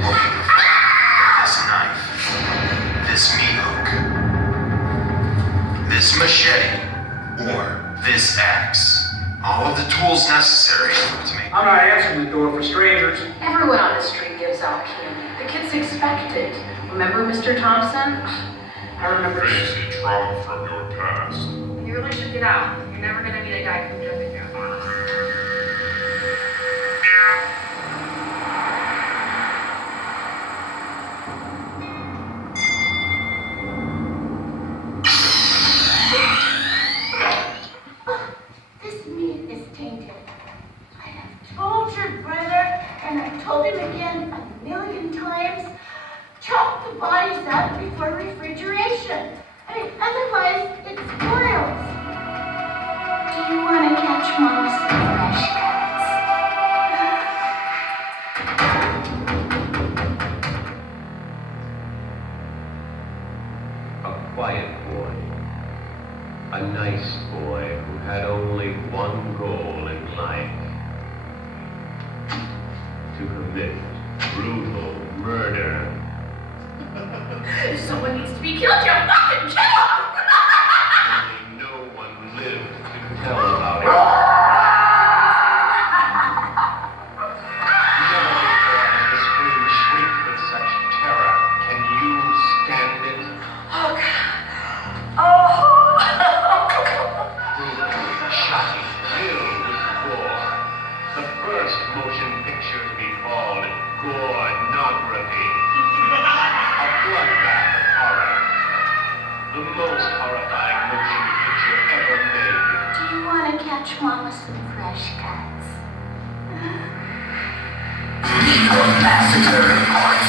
What would the fate of this knife, this meat hook, this machete, or this axe? All of the tools necessary to make... I'm not answering the door for strangers. Everyone on the street gives out candy. The kids expect it. Remember Mr. Thompson? I remember... Crazy trauma from your past. You really should get out. You're never gonna meet a guy who does it again. This meat is tainted. I have told your brother, and I've told him again 1,000,000 times, chop the bodies up before refrigeration. Otherwise it spoils. Do you want to catch Mom some fresh cuts? A quiet boy. A nice boy who had only one goal in life. To commit brutal murder. If someone needs to be killed, you fucking kill him! Only no one lived to tell about it. Never before has the scream shrieked with such terror. Can you stand it? Oh, God. Oh! Shocking, filled with gore. The first motion picture to be called gore-nography. A bloodbath of horror. The most horrifying motion picture ever made. Do you want to catch Mama some fresh cuts? New York Massacre Part 2.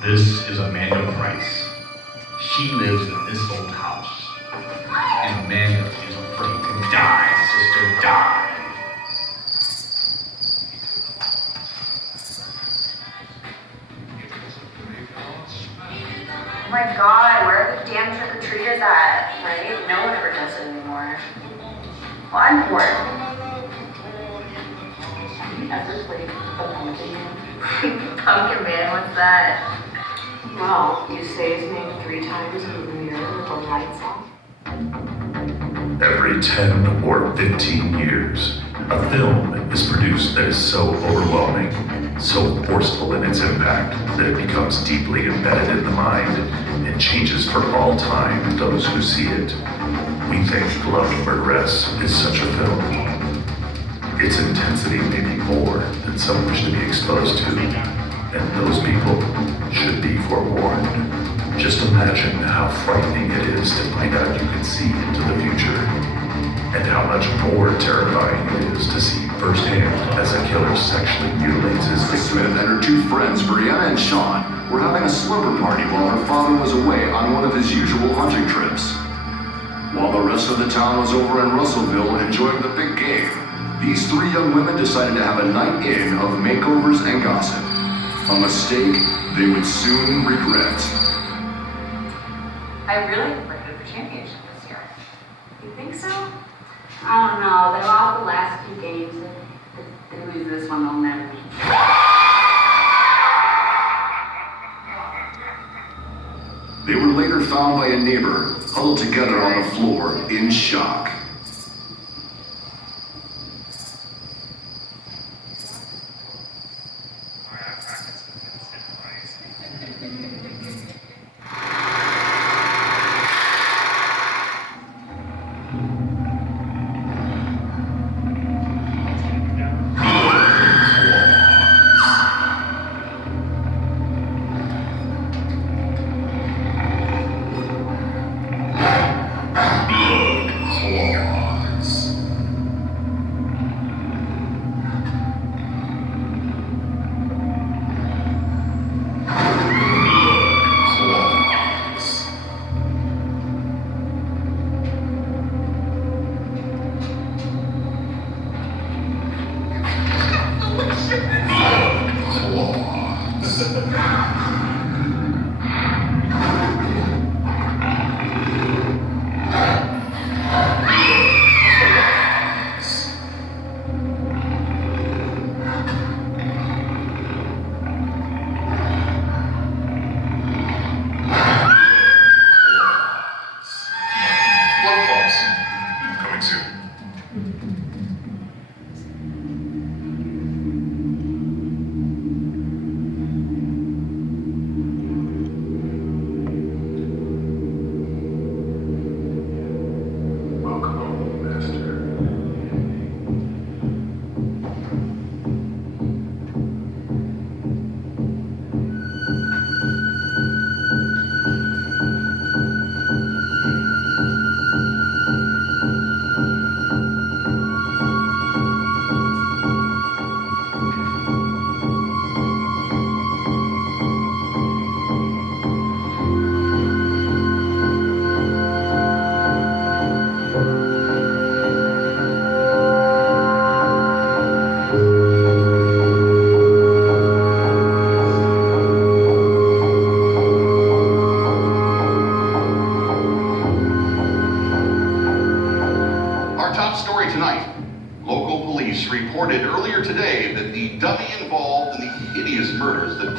This is Amanda Price. She lives in this old house. And Amanda is afraid to die, sister, die. Oh my God, where are the damn trick-or-treaters at? Right? No one ever does it anymore. Well, I'm bored. Have you ever played the Pumpkin Man? Pumpkin Man, what's that? Well, you say his name 3 times in the mirror with the lights off. Every 10 or 15 years, a film is produced that is so overwhelming, so forceful in its impact, that it becomes deeply embedded in the mind and changes for all time those who see it. We think Love Murderess is such a film. Its intensity may be more than some wish to be exposed to, and those people should be forewarned. Just imagine how frightening it is to find out you can see into the future, and how much more terrifying it is to see firsthand as a killer sexually mutilates his victim. Smith and her 2 friends, Brianna and Sean, were having a slumber party while her father was away on one of his usual hunting trips. While the rest of the town was over in Russellville enjoying the big game, these 3 young women decided to have a night in of makeovers and gossip. A mistake they would soon regret. I really think we're good for championship this year. You think so? I don't know. They lost the last 2 games. If they lose this one, they'll never be. They were later found by a neighbor, huddled together on the floor in shock.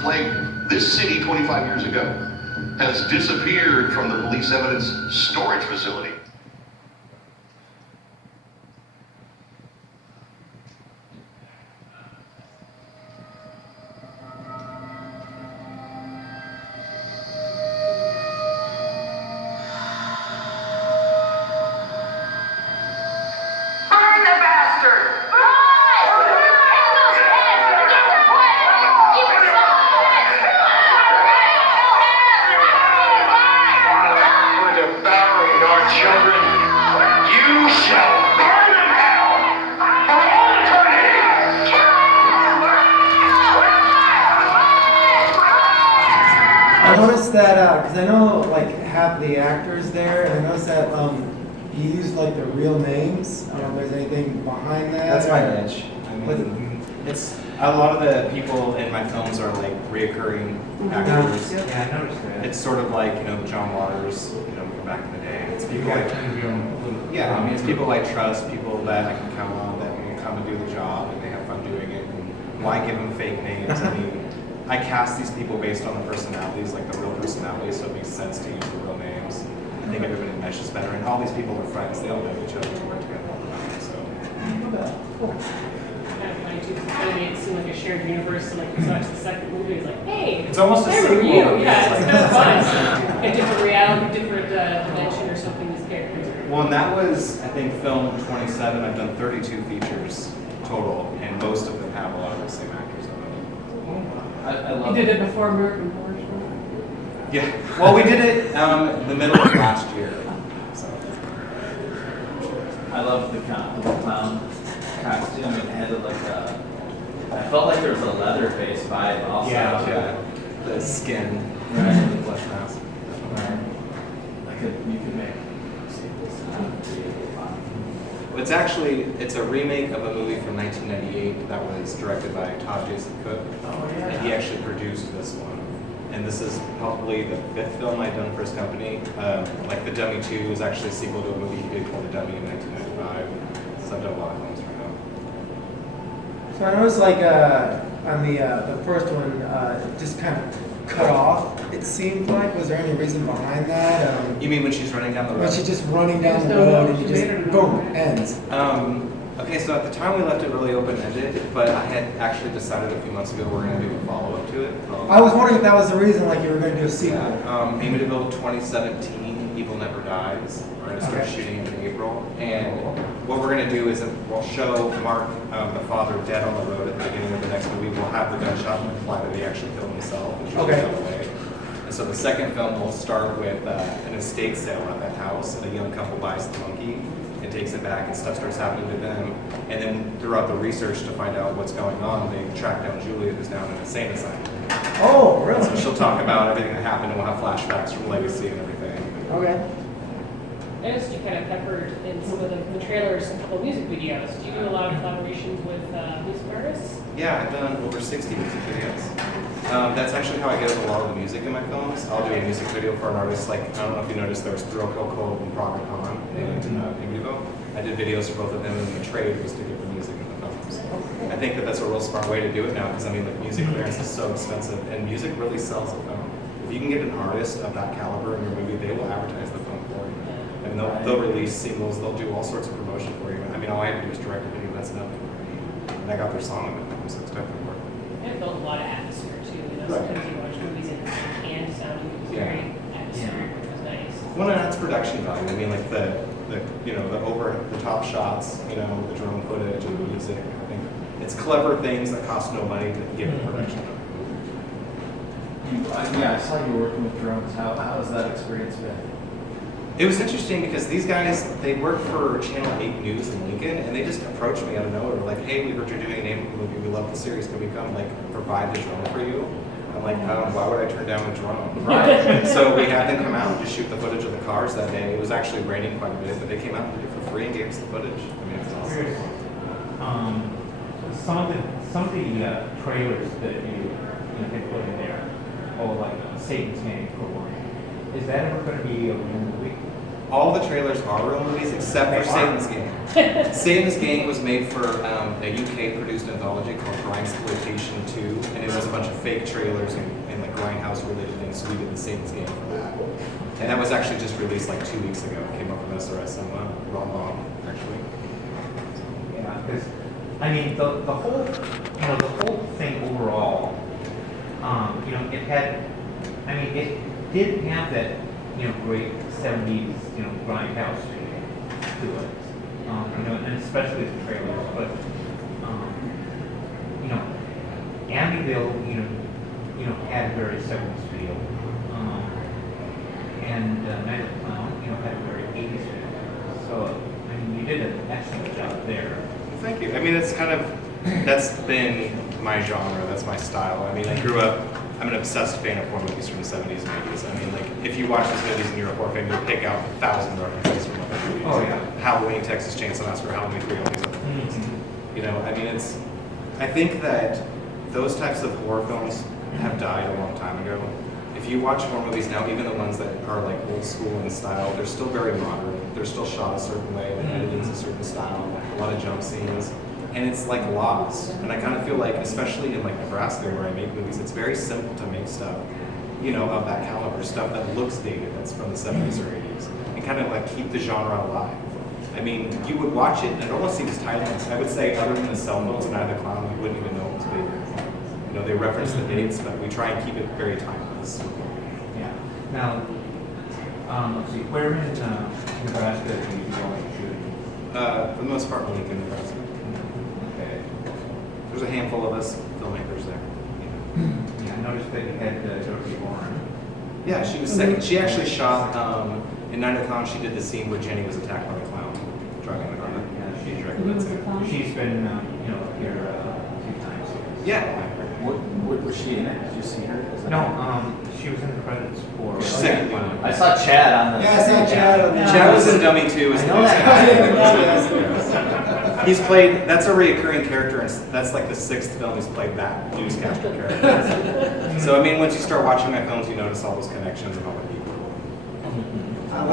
plagued this city 25 years ago has disappeared from the police evidence storage facility. I noticed that, because I know like half the actors there, and I noticed that he used like their real names. I don't know if there's anything behind that. That's my niche. I mean, it's a lot of the people in my films are like reoccurring actors. Yeah, I noticed that. It's sort of like, John Waters, from back in the day. It's people I mean, it's people I trust, people that I can count on, that will come and do the job, and they have fun doing it. And why give them fake names? I mean, I cast these people based on the personalities, like the real personalities, so it makes sense to use the real names. I think everybody meshes better, and all these people are friends. They all know each other and work together all the time. So. Cool. Kind of funny too, because it made it seem like a shared universe, and like you watch the second movie, it's like, hey, it's almost a sequel. You. Yeah, it's kind of fun. A different reality, different dimension or something. These characters are. Well, and that was, I think, film 27. I've done 32 features total, and most of them have a lot of the same actors in them. I love You did it before American Horror Story? Yeah. Well, we did it the middle of last year. So. I love the clown costume. It had like a. I felt like there was a Leatherface vibe also. Yeah. The skin. Right. The flesh mask. Right. You could make sequels out of it. It's a remake of a movie from 1998 that was directed by Todd Jason Cook. Oh, yeah. And he actually produced this one. And this is probably the 5th film I've done for his company. Like The Dummy 2 is actually a sequel to a movie he did called The Dummy in 1995. So I've done a lot of films for him. So I noticed like on the first one, it just kind of cut off, it seemed like. Was there any reason behind that? You mean when she's running down the road? When she's just running down the road and you just, boom, ends. Okay, so at the time we left it really open-ended, but I had actually decided a few months ago we're going to do a follow-up to it. I was wondering if that was the reason, like you were going to do a sequel. Yeah, Amityville 2017, Evil Never Dies. We're going to start shooting in April. And what we're going to do is we'll show Mark, the father, dead on the road at the beginning of the next movie. We'll have the gunshot imply that he actually killed himself and shoot him away. And so the second film will start with an estate sale at that house, and a young couple buys the monkey and takes it back, and stuff starts happening to them. And then throughout the research to find out what's going on, they track down Julia, who's now in an insane asylum. Oh, really? So she'll talk about everything that happened, and we'll have flashbacks from Legacy and everything. Okay. I noticed you kind of peppered in some of the trailers a couple of music videos. Do you do a lot of collaborations with music artists? Yeah, I've done over 60 music videos. That's actually how I get a lot of the music in my films. I'll do a music video for an artist, like, I don't know if you noticed, there was Thrill Kill Cold and Progress Con in Amityville. I did videos for both of them, and the trade was to get the music in the films. I think that that's a real smart way to do it now, because I mean, the music clearance is so expensive, and music really sells a film. If you can get an artist of that caliber in your movie, they will advertise the film for you. I mean, they'll release singles, they'll do all sorts of promotion for you. I mean, all I had to do was direct a video, that's enough. And I got their song in the film, so it's definitely worth it. It built a lot of atmosphere too. Sometimes you watch movies and canned sound, it was very atmospheric, which was nice. Well, and that's production value. I mean, like the over the top shots, the drone footage and the music. I think it's clever things that cost no money to give the production. Yeah, I saw you working with drones. How has that experience been? It was interesting because these guys, they work for Channel 8 News in Lincoln, and they just approached me out of nowhere. Like, hey, we heard you're doing an Amityville movie. We love the series. Can we come, provide the drone for you? I'm like, why would I turn down a drone? Right. So we had them come out and just shoot the footage of the cars that day. It was actually raining quite a bit, but they came out and did it for free and gave us the footage. I mean, it's awesome. Some of the trailers that you can put in there, or like Satan's Name for one, is that ever going to be a real movie? all the trailers are real movies except for Satan's Gang. Satan's Gang was made for a UK-produced anthology called Grindsploitation 2, and it was a bunch of fake trailers and like Grindhouse-related things, so we did the Satan's Gang for that. And that was actually just released like 2 weeks ago. It came up from SRS Cinema, Ron, actually. Yeah, because I mean the whole thing overall, it had, I mean it did have that great 70s Grindhouse to it, and especially the trailers, but Amityville had a very 70s feel, and Night of the Clown had a very 80s feel. So I mean you did an excellent job there. Thank you. I mean, that's been my genre, that's my style. I mean, I'm an obsessed fan of horror movies from the 70s and 80s. I mean, like, if you watch these movies and you're a horror fan, you'll pick out 1,000 references from other movies. Oh, yeah. Halloween, Texas Chainsaw Massacre, Halloween 3, all these other movies. I mean, I think that those types of horror films have died a long time ago. If you watch horror movies now, even the ones that are like old school in style, they're still very modern. They're still shot a certain way, the editing's a certain style, a lot of jump scenes, and it's like lost. And I kind of feel like, especially in like Nebraska where I make movies, it's very simple to make stuff, of that caliber, stuff that looks dated, that's from the 70s or 80s, and kind of like keep the genre alive. I mean, you would watch it and it almost seems timeless. I would say other than the cell phones and Night of the Clown, you wouldn't even know it was dated. They reference the dates, but we try and keep it very timeless. Yeah. Now, let's see, where in Nebraska do you go and shoot? For the most part, Lincoln, Nebraska. Okay. There's a handful of us filmmakers there. Yeah, I noticed that you had Dorothy Warren. Yeah, she was second. She actually shot in Night of the Clown. She did the scene where Jenny was attacked by the clown driving the car. Yeah, she directed that scene. She's been, here a few times. Yeah. What was she in it? Did you see her? No, she was in the credits for. Second one. I saw Chad on the. Yeah, I saw Chad on the. Chad was in Dummy 2. As He's played. That's a reoccurring character, and that's like the 6th film he's played that newscaster character. So I mean, once you start watching my films, you notice all those connections and all the people. I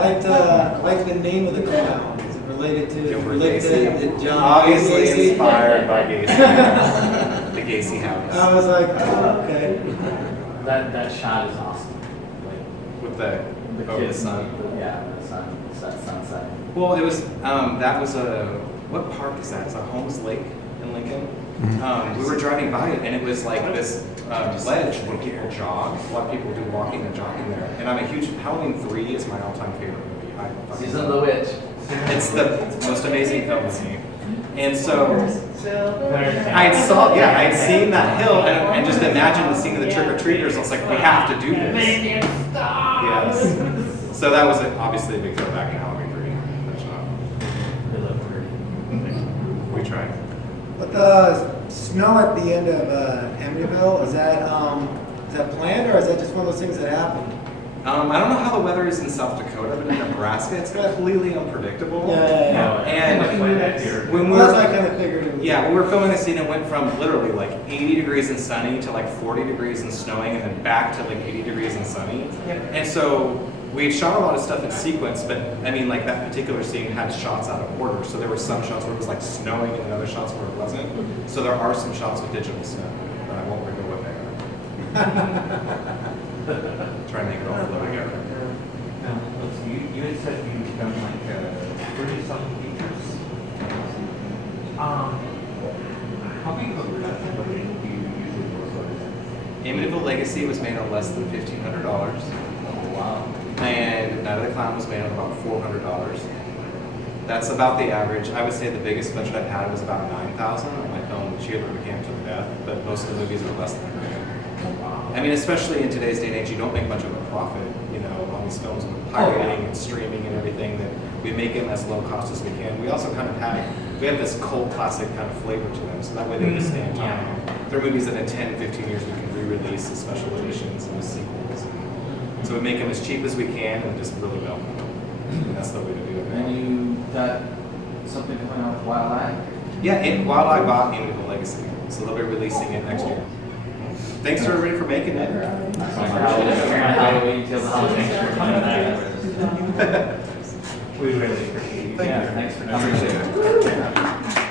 liked the name of the clown. Is it related to John? Obviously Gacy? inspired by Gacy. The Gacy house. I was like, oh, okay. That shot is awesome. Like With the kids, sun. The sunset. Well, it was that was what park is that? It's a Holmes Lake in Lincoln. We were driving by it, and it was like this ledge where people jog. A lot of people do walking and jogging there. And I'm a huge Halloween 3 is my all-time favorite movie. Season of the Witch. It's the most amazing film to me. And so I'd seen that hill and just imagined the scene of the trick-or-treaters. I was like, we have to do this. Yes. So that was obviously a big throwback in Halloween 3. That shot. We tried. But the snow at the end of Amityville, is that planned, or is that just one of those things that happened? I don't know how the weather is in South Dakota, but in Nebraska, it's completely unpredictable. Yeah. And when we That's were, what I kind of figured it was. we were filming a scene and went from literally like 80 degrees and sunny to like 40 degrees and snowing, and then back to like 80 degrees and sunny. And so we had shot a lot of stuff in sequence, but I mean, like that particular scene had shots out of order. So there were some shots where it was like snowing and other shots where it wasn't. So there are some shots with digital snow, but I won't reveal what they are. Try and make it all flow together. Now, let's see, you had said you've done like 30-something features. How big of a production budget do you usually work with? Amityville Legacy was made on less than $1,500. Oh, wow. And Night of the Clown was made on about $400. That's about the average. I would say the biggest budget I've had was about $9,000 on my film, Cheerleader the Camp to the Death, but most of the movies are less than that. I mean, especially in today's day and age, you don't make much of a profit, on these films with pirating and streaming and everything, that we make them as low cost as we can. We also kind of have this cult classic kind of flavor to them, so that way they can stand time. There are movies that in 10, 15 years we can re-release as special editions and as sequels. So we make them as cheap as we can and just really milk them. And that's the way to do it. And you got something coming out with Wild Eye? Yeah, Wild Eye bought Amityville Legacy, so they'll be releasing it next year. Thanks to everybody for making it. Halloween till the holidays. We really appreciate you. Yeah, thanks for I coming. appreciate it.